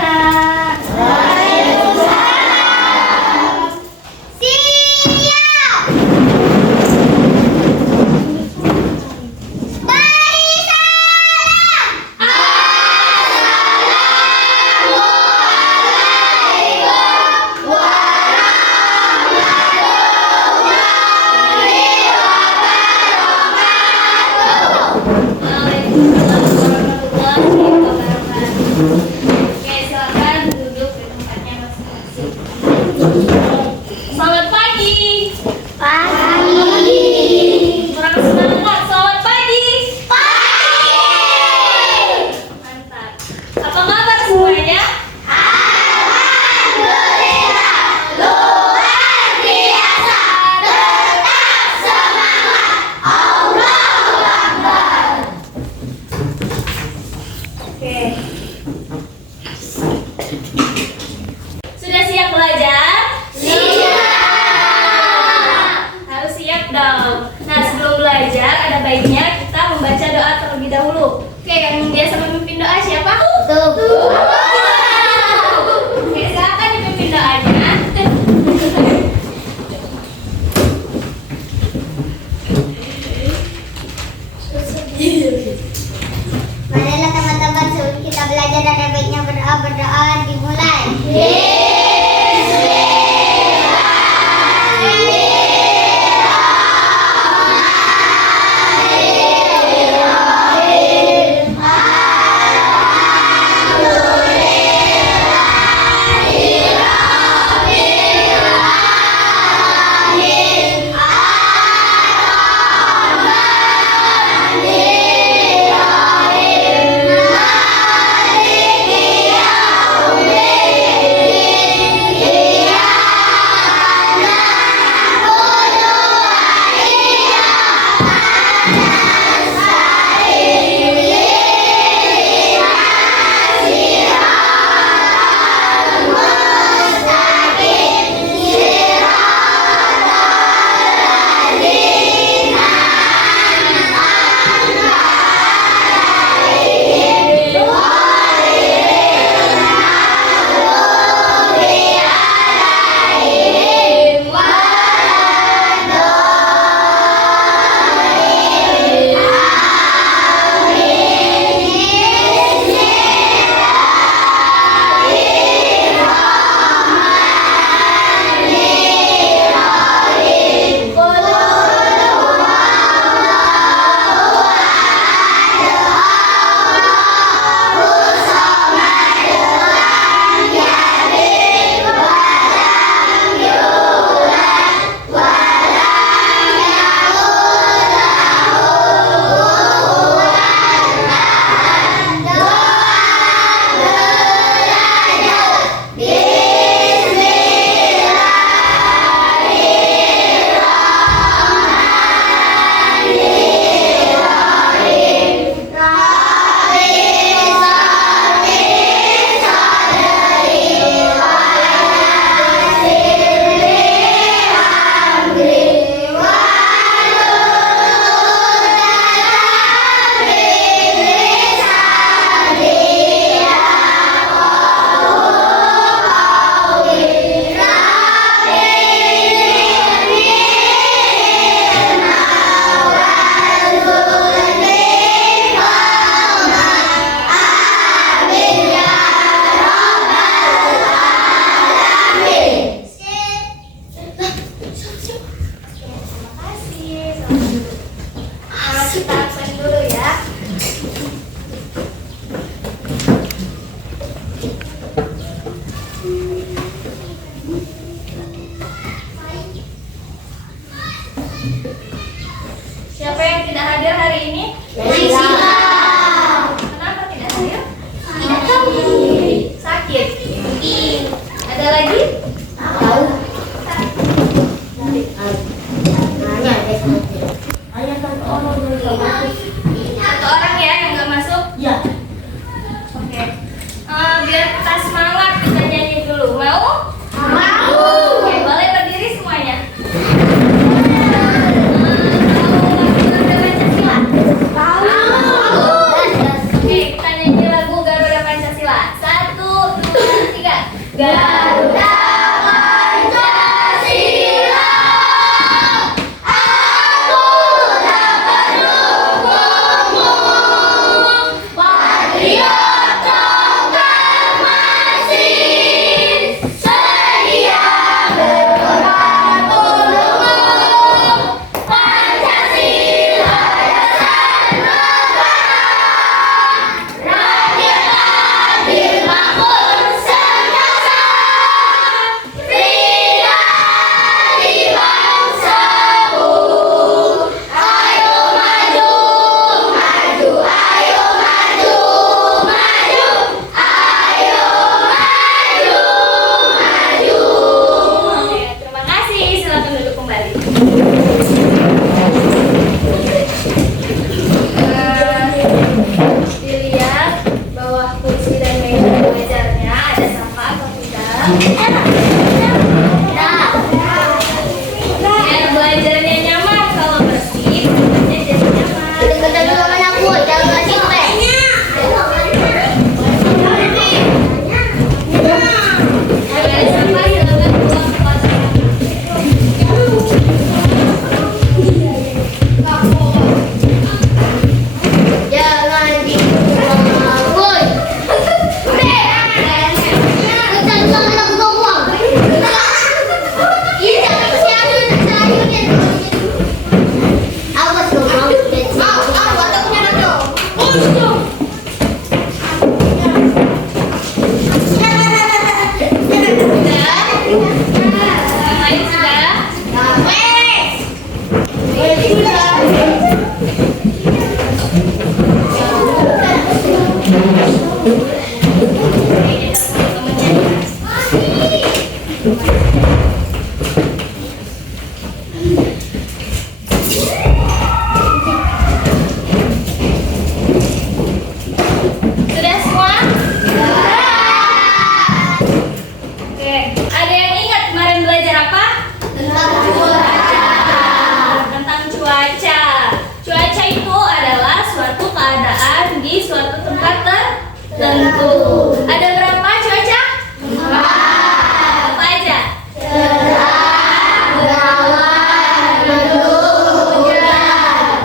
nak. Siap. Beri salam. Assalamualaikum warahmatullahi wabarakatuh. Waalaikumsalam warahmatullahi wabarakatuh. Oke, silakan Garuda Pancasila, aku tak pendukungmu, patriot tongkat mesin, sedia berkorban untukmu, Pancasila dasar negara, rakyat adil makmur sentosa, Frida di bangsaku. Ayo maju, maju, ayo maju, maju, ayo maju, maju. Oke, terima kasih. Silakan duduk kembali. Dilihat bawah kursi dan meja belajarnya ada sampah atau tidak? Biar belajarnya nyaman, kalau bersih belajarnya jadi nyaman. Dekat dulu sama aku, jangan kasih gue. Kalau ada sampah silakan buang ke kelas. Jangan dibuang, boy. Kita jangan aku buang. Ini jangan kesiangan sayurnya. Awas dong, awas aku punya dong. Lain sudah? Sudah semua? Oke, ada yang ingat kemarin belajar apa? Tentang cuaca. Cuaca itu adalah suatu keadaan di suatu tempat tertentu. Ada berapa cuaca? Apa aja?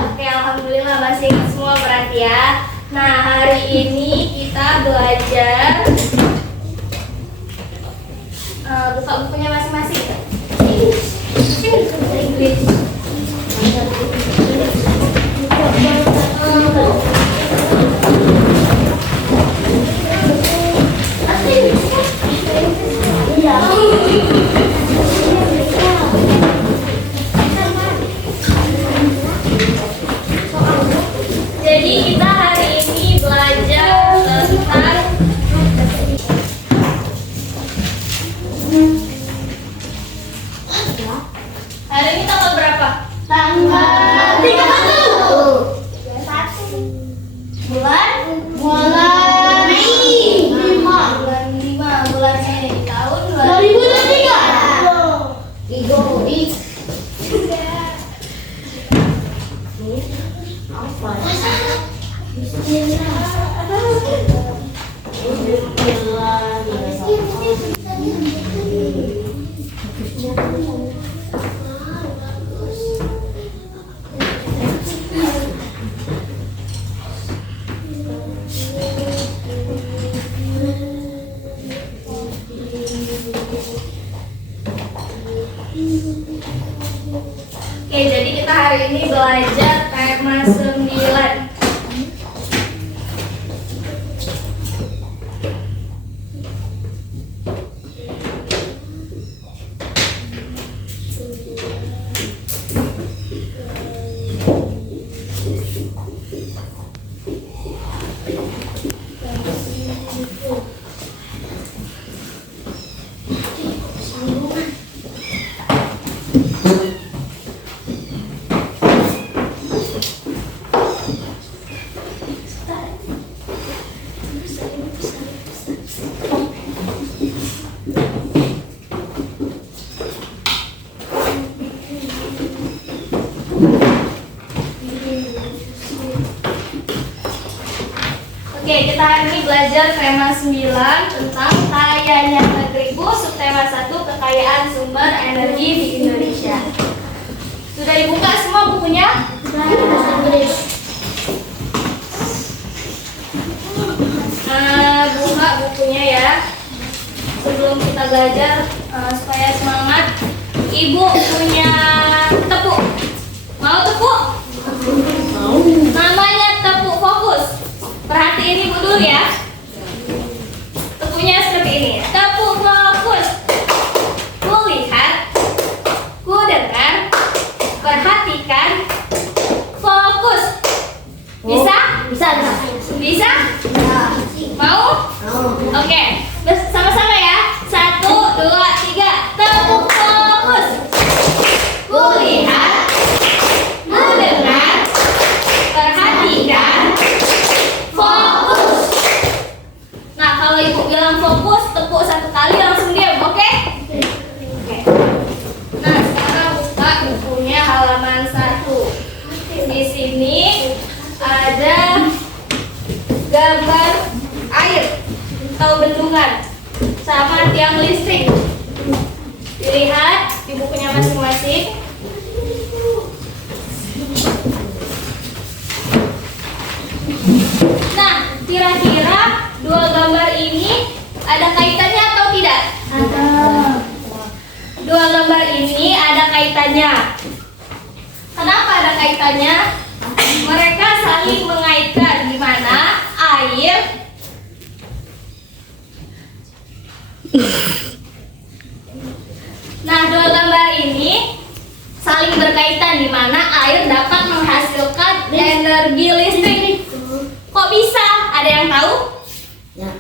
Oke, alhamdulillah masih ingat semua berarti ya. Nah, hari ini kita belajar buka bukunya masing-masing. Jadi kita hari ini belajar tentang hari ini tanggal berapa? Tanggal 31. Bulan Mei. bulan 5 bulan Mei tahun 2023. Oke, jadi kita hari ini belajar tema 9. Oke, kita kita hari ini belajar tema 9 tentang kayanya negeriku, subtema 1 kekayaan sumber energi di Indonesia. Sudah dibuka semua bukunya? Buka bukunya ya. Sebelum kita belajar, supaya semangat, Ibu punya tepuk. Mau tepuk? Mau. Namanya tepuk fokus. Perhatiin Ibu dulu ya. Tepuknya seperti ini. Tepuk fokus. Ku lihat, ku dengar, perhatikan, fokus. Bisa? Bisa. Bisa? Mau? Oke. Sama-sama ya. 1, 2, 3. Tepuk fokus. Ku lihat, ku dengar, perhatikan, fokus. Nah, kalau Ibu bilang fokus, tepuk 1 kali langsung diam, oke? Oke. Nah, sekarang buka bukunya halaman 1. Di sini ada gambar air atau bendungan sama tiang listrik. Dilihat di bukunya masing-masing. Nah, kira-kira dua gambar ini ada kaitannya atau tidak? Ada. Dua gambar ini ada kaitannya. Kenapa ada kaitannya? Mereka saling mengaitkan di mana air Nah, dua gambar ini saling berkaitan di mana air dapat menghasilkan energi listrik. Kok bisa? Ada yang tahu? Ya.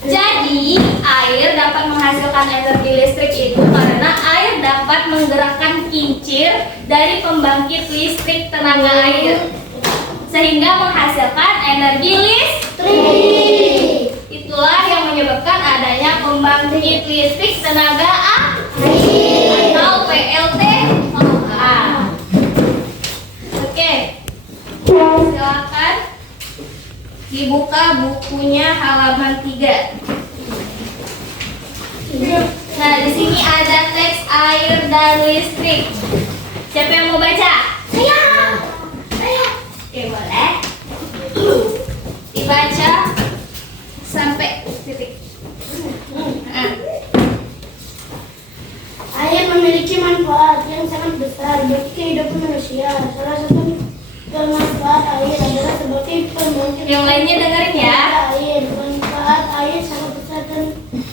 Jadi, air dapat menghasilkan energi listrik itu karena air dapat menggerakkan kincir dari pembangkit listrik tenaga air sehingga menghasilkan energi listrik. Itulah yang menyebabkan adanya pembangkit listrik tenaga air atau PLTA. Oke, silakan dibuka bukunya halaman 3. Nah, di sini ada teks air dan listrik. Siapa yang mau baca? Saya. Oke, boleh. Dibaca sampai titik. Air memiliki manfaat yang sangat besar bagi kehidupan manusia. Salah satu bermanfaat air adalah sebagai pembangkit. Yang lainnya dengerin ya. Air manfaat air sangat besar dan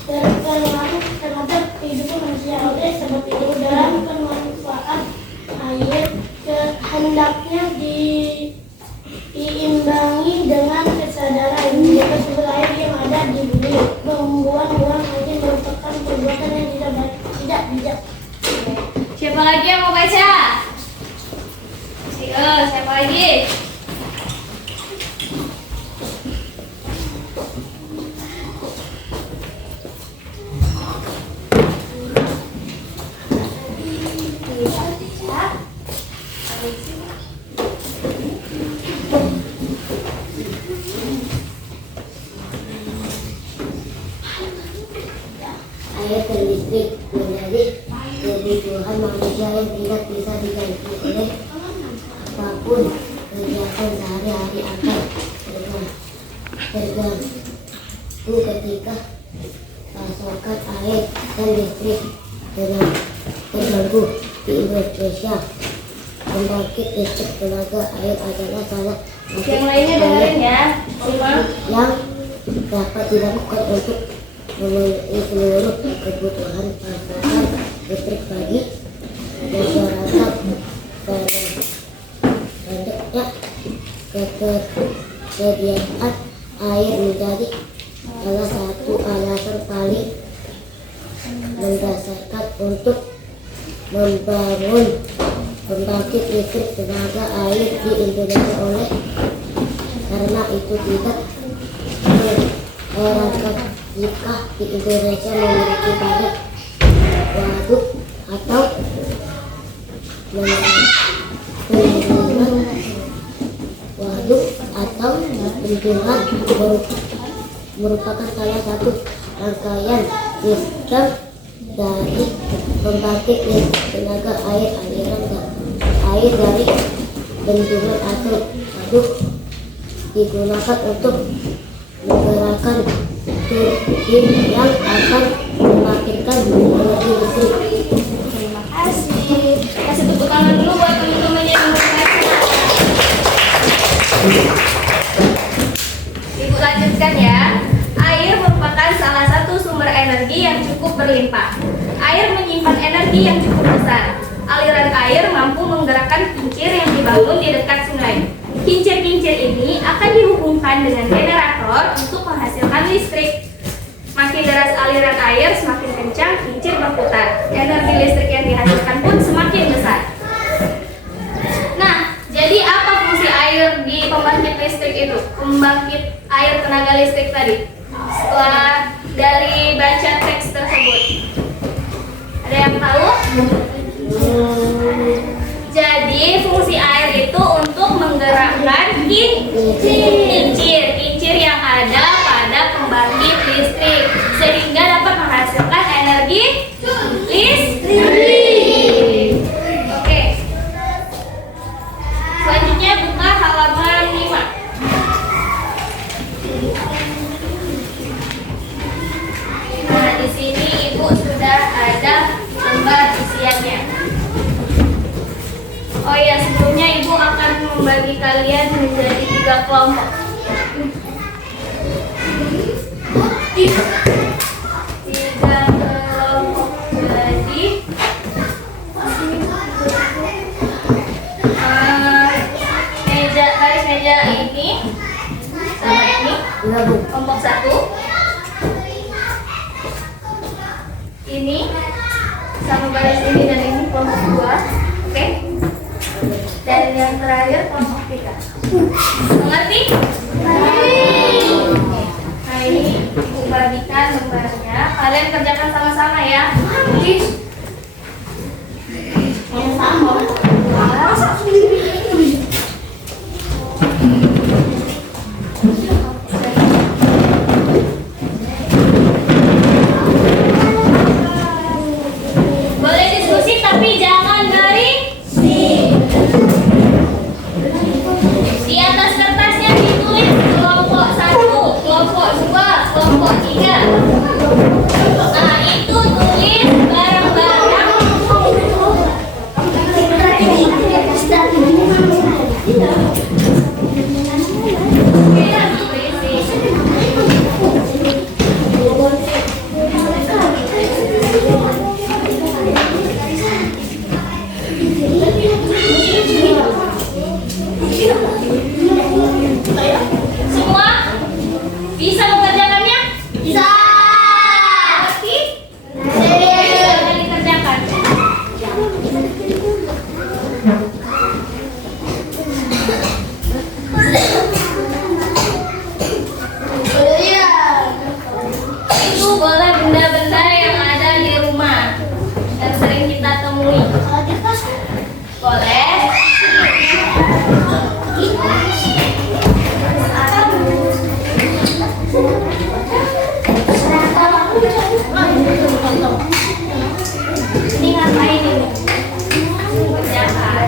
berpengaruh terhadap kehidupan manusia. Oleh sebab itu dalam pemanfaat air hendaknya diimbangi dengan kesadaran menjaga sumber air yang ada di bumi. Membuang-buang air merupakan perbuatan yang tidak bijak. Siapa lagi yang mau baca? Siapa lagi? Air dan listrik menjadi kebutuhan manusia yang tidak bisa diganti oleh apapun. Kegiatan sehari-hari akan terganggu ketika pasokan air dan listrik terganggu di Indonesia. Pembangkit listrik tenaga air adalah salah satu Yang lainnya dengerin ya. yang dapat dilakukan untuk memenuhi seluruh kebutuhan pasokan listrik bagi masyarakat. Pendeknya ketersediaan air menjadi salah satu alasan paling mendasarkan untuk membangun pembangkit listrik tenaga air di Indonesia. Oleh karena itu tidak mengherankan jika di Indonesia memiliki banyak waduk atau bendungan waduk atau bendungan merupakan salah satu rangkaian sistem dari pembangkit listrik tenaga air aliran air dari bendungan atau waduk, digunakan untuk menggerakkan turbin yang akan membangkitkan energi listrik. Terima kasih. Kasih tepuk tangan dulu buat teman-teman yang mengerjakan. Ibu lanjutkan ya. Air merupakan salah satu sumber energi yang cukup berlimpah. Air menyimpan energi yang cukup besar. Aliran air mampu menggerakkan kincir yang dibangun di dekat sungai. Kincir-kincir ini akan dihubungkan dengan generator untuk menghasilkan listrik. Makin deras aliran air, semakin kencang kincir berputar. Energi listrik yang dihasilkan pun semakin besar. Nah, jadi apa fungsi air di pembangkit listrik itu? Pembangkit air tenaga listrik tadi. Setelah dari baca teks tersebut, ada yang tahu? Jadi fungsi air itu untuk menggerakkan kincir yang ada pada pembangkit listrik sehingga dapat menghasilkan energi listrik. Oke. Selanjutnya buka halaman 5. Nah, di sini Ibu sudah ada lembar isiannya. Oh ya, sebelumnya Ibu akan membagi kalian menjadi 3 kelompok. 3 kelompok. Jadi garis meja ini sama ini kelompok 1. Ini sama garis ini dan ini kelompok 2. Oke. Dan yang terakhir kelompok 3. Mengerti? Nah, ini Ibu bagikan lembarnya. Kalian kerjakan sama-sama ya. Yang sama. Boleh diskusi tapi jangan di atas kertasnya ditulis kelompok 1, kelompok 2, kelompok 3. Nah, itu tulis bareng-bareng. Semua bisa mengerjakannya? Bisa. Berarti bisa dikerjakan. Itu boleh benda-benda yang ada di rumah yang sering kita temui. Boleh. Ini ngapain ini? Kerjaan.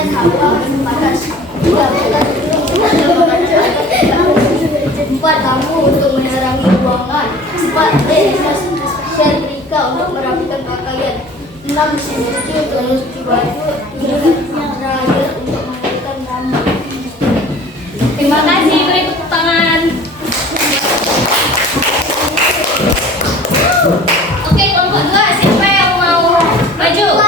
dan Hawa merupakan 4. Lampu untuk menerangi ruangan. 4. Setrika untuk merapikan pakaian. 6. Mesin cuci untuk mencuci baju. 7. Dryer untuk mengalirkan rambut. Terima kasih, beri tepuk tangan. Oke, kelompok 2, siapa yang mau maju?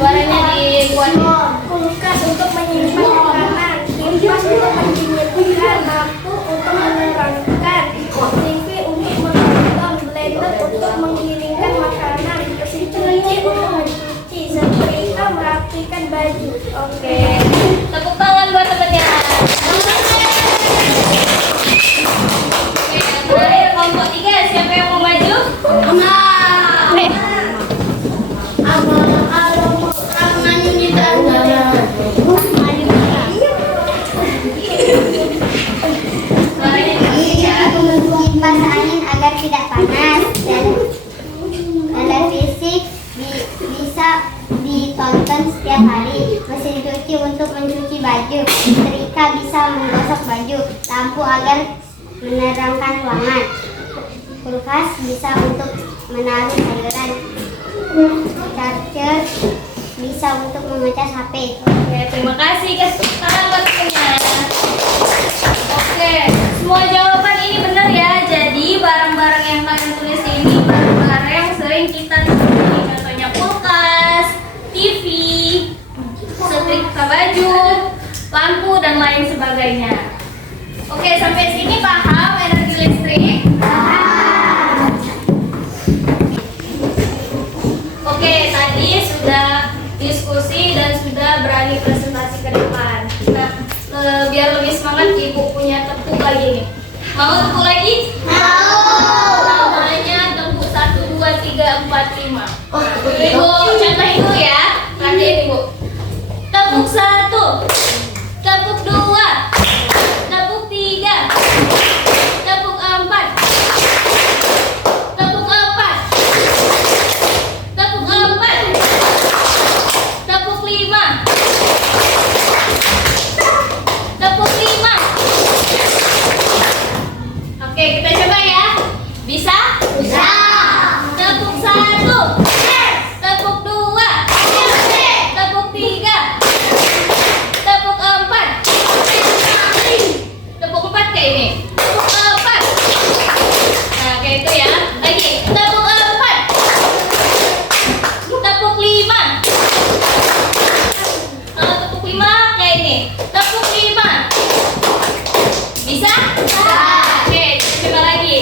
Suaranya dikuat. Kulkas untuk menyimpan makanan, kipas untuk mendinginkan, lampu untuk menerangkan, TV untuk menonton, blender untuk mengiringkan makanan, mesin cuci untuk mencuci, setrika merapikan baju. Oke, tepuk tangan buat temannya. Oke, yang terakhir kelompok 3, siapa yang mau maju? Suaranya dikit ya. Kipas angin agar tidak panas dan televisi bisa ditonton setiap hari. Mesin cuci untuk mencuci baju. Setrika bisa menggosok baju. Lampu agar menerangkan ruangan. Kulkas bisa untuk menaruh sayuran. Charger bisa untuk memecas HP. Oke, terima kasih. Kasih tangan buat temannya. Oke, semua jawaban ini benar ya. Jadi barang-barang yang kalian tulis ini barang-barang yang sering kita temui. Contohnya kulkas, TV, setrika baju, lampu dan lain sebagainya. Oke, sampai sini paham energi listrik? Oke, tadi sudah diskusi dan sudah berani presentasi ke depan. Nah, biar lebih semangat, Ibu punya tepuk lagi nih. Mau tepuk lagi? Mau. Namanya tepuk 1, 2, 3, 4, 5. Ibu contohin dulu ya. Perhatiin Ibu. Tepuk 1, tepuk 2, tepuk 3, tepuk 4, tepuk 4, tepuk 4, tepuk 5, tepuk 5. Oke, kita coba ya. Bisa? Bisa. Tepuk 1, tepuk 2, tepuk 3, tepuk 4, tepuk 4 kayak ini. Tepuk 4. Nah, kayak itu ya. Lagi. Tepuk 4, tepuk 5. Kalau tepuk 5 kayak ini. Tepuk 5. Bisa? Bisa. Oke, kita coba lagi.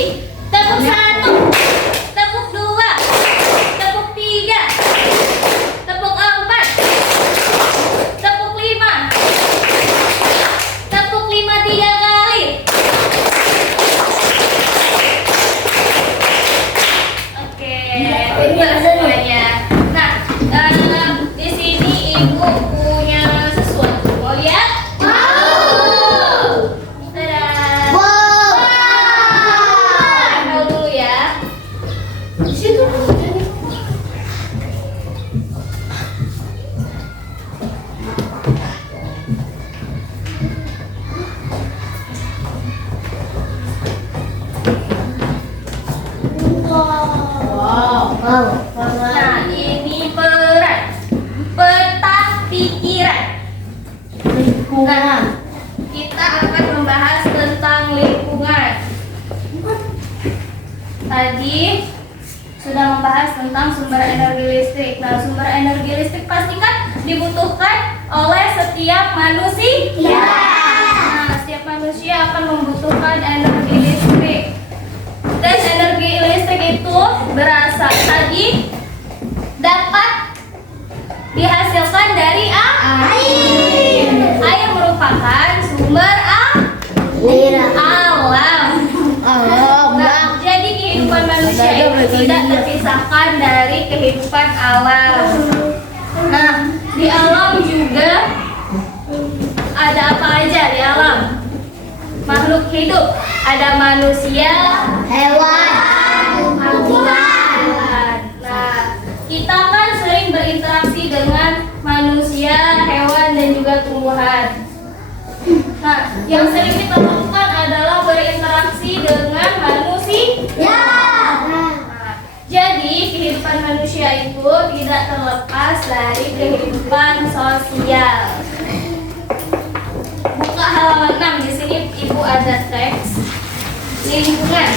Tepuk 1, tepuk 2, tepuk 3, tepuk 4, tepuk 5. Tepuk 5 3 kali. Oke, benar semuanya. Nah, di sini Ibu punya sesuatu. Mau lihat? Mau. Dadah. Tahu dulu ya. Di situ. Nah, ini peran peta pikiran. Nah, kita akan membahas tentang lingkungan. Tadi sudah membahas tentang sumber energi listrik. Nah, sumber energi listrik pastikan dibutuhkan oleh setiap manusia. Nah, setiap manusia akan membutuhkan energi listrik. Dan energi listrik itu berasal tadi dapat dihasilkan dari air. Air merupakan sumber alam. Nah, jadi kehidupan manusia itu tidak terpisahkan dari kehidupan alam. Nah, di alam juga ada apa aja di alam? makhluk hidup. Ada manusia, Hewan. tumbuhan. Nah, kita kan sering berinteraksi dengan manusia, hewan, dan juga tumbuhan. Nah, yang sering kita lakukan adalah berinteraksi dengan manusia. Nah, jadi kehidupan manusia itu tidak terlepas dari kehidupan sosial. Buka halaman 6, di sini Ibu ada teks lingkungan.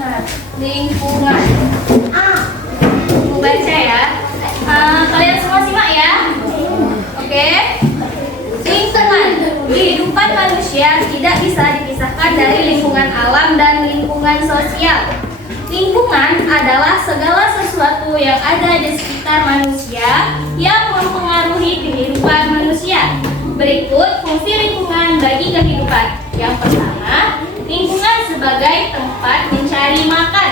Nah, lingkungan. Ibu baca ya. Kalian semua simak ya. Oke. Lingkungan. Kehidupan manusia tidak bisa dipisahkan dari lingkungan alam dan lingkungan sosial. Lingkungan adalah segala sesuatu yang ada di sekitar manusia yang mempengaruhi kehidupan manusia. Berikut fungsi lingkungan bagi kehidupan. Yang pertama, lingkungan sebagai tempat mencari makan.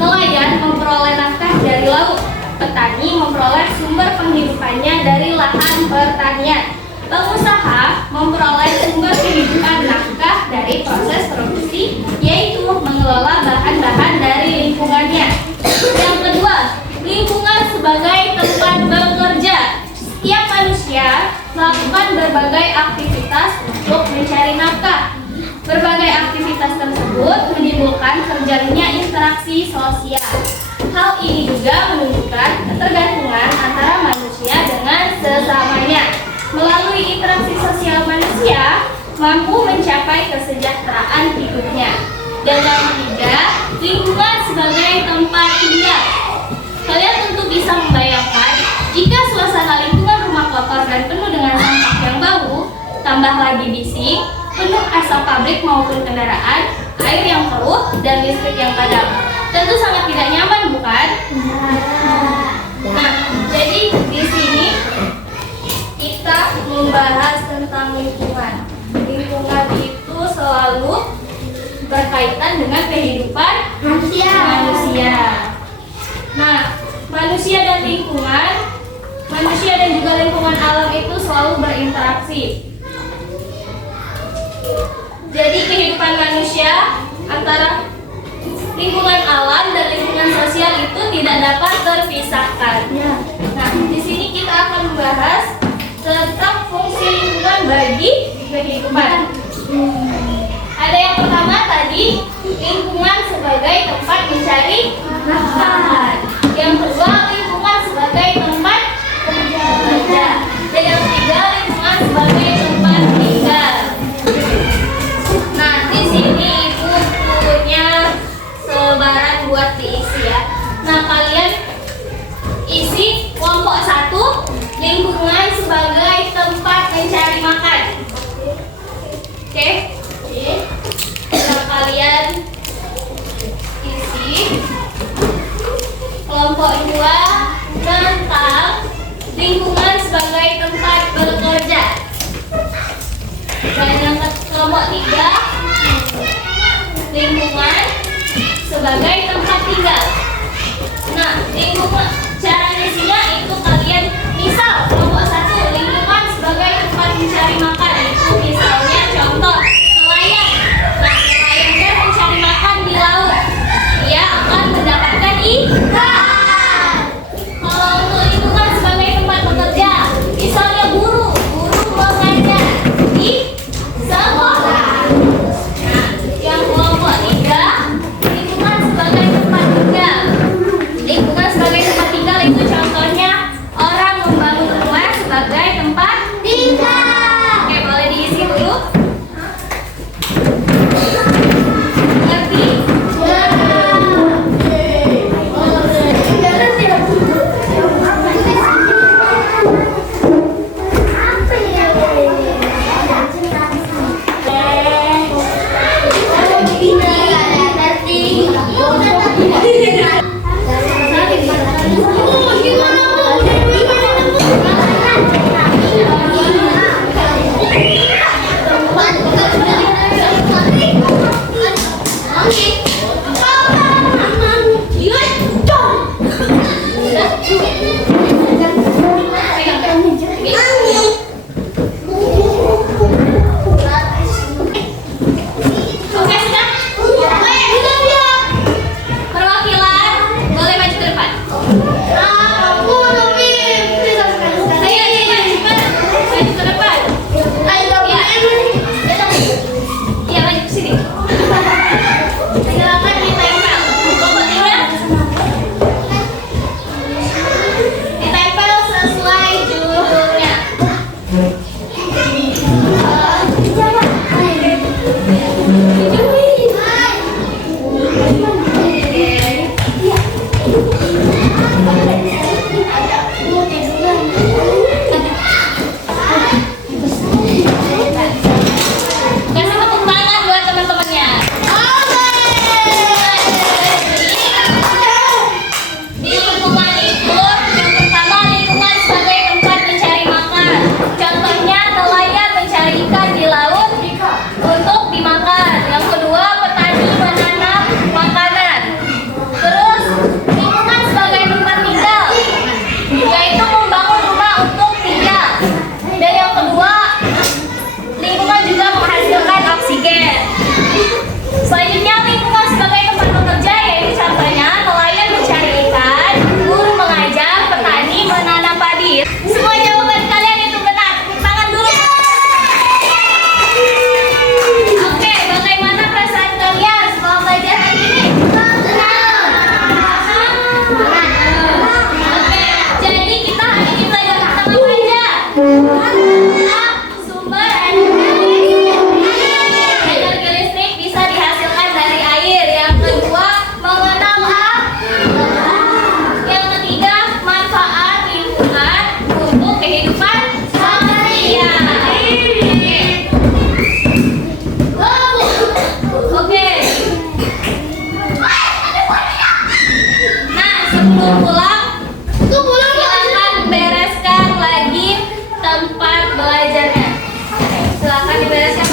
Nelayan memperoleh nafkah dari laut. Petani memperoleh sumber penghidupannya dari lahan pertanian. Pengusaha memperoleh sumber kehidupan nafkah dari proses produksi, yaitu mengelola bahan-bahan dari lingkungannya. Yang kedua, lingkungan sebagai tempat bekerja. Setiap manusia melakukan berbagai aktivitas untuk mencari nafkah. Berbagai aktivitas tersebut menimbulkan terjalinnya interaksi sosial. Hal ini juga menunjukkan ketergantungan antara manusia dengan sesamanya. Melalui interaksi sosial manusia mampu mencapai kesejahteraan hidupnya. Dan yang ketiga, lingkungan sebagai tempat tinggal. Kalian tentu bisa membayangkan jika suasana lingkungan rumah kotor dan penuh dengan sampah yang bau, tambah lagi bising, penuh asap pabrik maupun kendaraan, air yang keruh, dan listrik yang padam. Tentu sangat tidak nyaman, bukan? Nah, jadi di sini kita membahas tentang lingkungan. Lingkungan itu selalu berkaitan dengan kehidupan manusia. Nah, manusia dan lingkungan, manusia dan juga lingkungan alam itu selalu berinteraksi. Jadi kehidupan manusia antara lingkungan alam dan lingkungan sosial itu tidak dapat terpisahkan. Nah, di sini kita akan membahas tentang fungsi lingkungan bagi kehidupan. Ada yang pertama tadi, lingkungan sebagai tempat mencari makan. Yang kedua, lingkungan sebagai tempat bekerja. Dan yang ketiga, lingkungan sebagai tempat tinggal. Nah, di sini Ibu punya selebaran buat diisi ya. Nah, kalian isi kelompok 1, lingkungan sebagai tempat mencari makan. Oke? Nah, kalian isi kelompok 2 tentang lingkungan sebagai tempat bekerja. Dan yang kelompok 3, lingkungan sebagai tempat tinggal. Nah, lingkungan cara isinya itu kalian misal kelompok 1, lingkungan sebagai tempat mencari makan. Itu misalnya contoh nelayan. Nah, nelayan kan mencari makan di laut. Dia akan mendapatkan ikan. Kalau untuk lingkungan sebagai tempat bekerja, misalnya guru mengajar di sekolah. Nah, yang kelompok 3, lingkungan sebagai tempat tinggal. Lingkungan sebagai tempat tinggal itu contohnya orang membangun rumah sebagai tempat tinggal. Oke,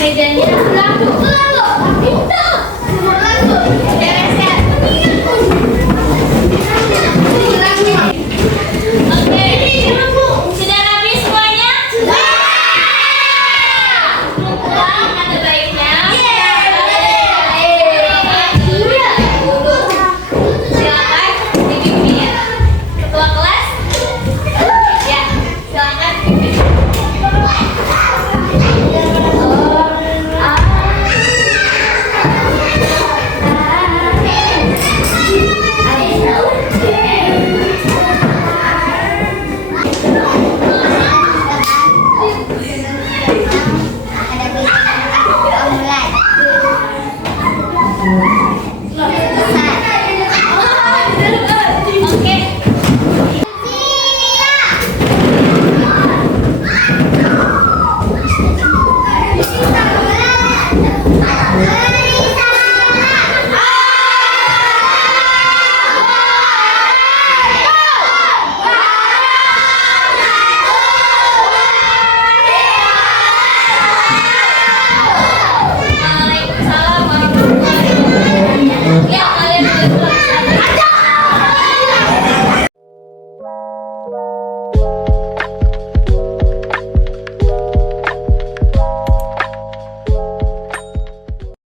mejanya langsung bereskan. Oke, sudah rapi semuanya? Ada baiknya. Silakan dipimpin ketua kelas. Ya, silakan pimpin. Oke.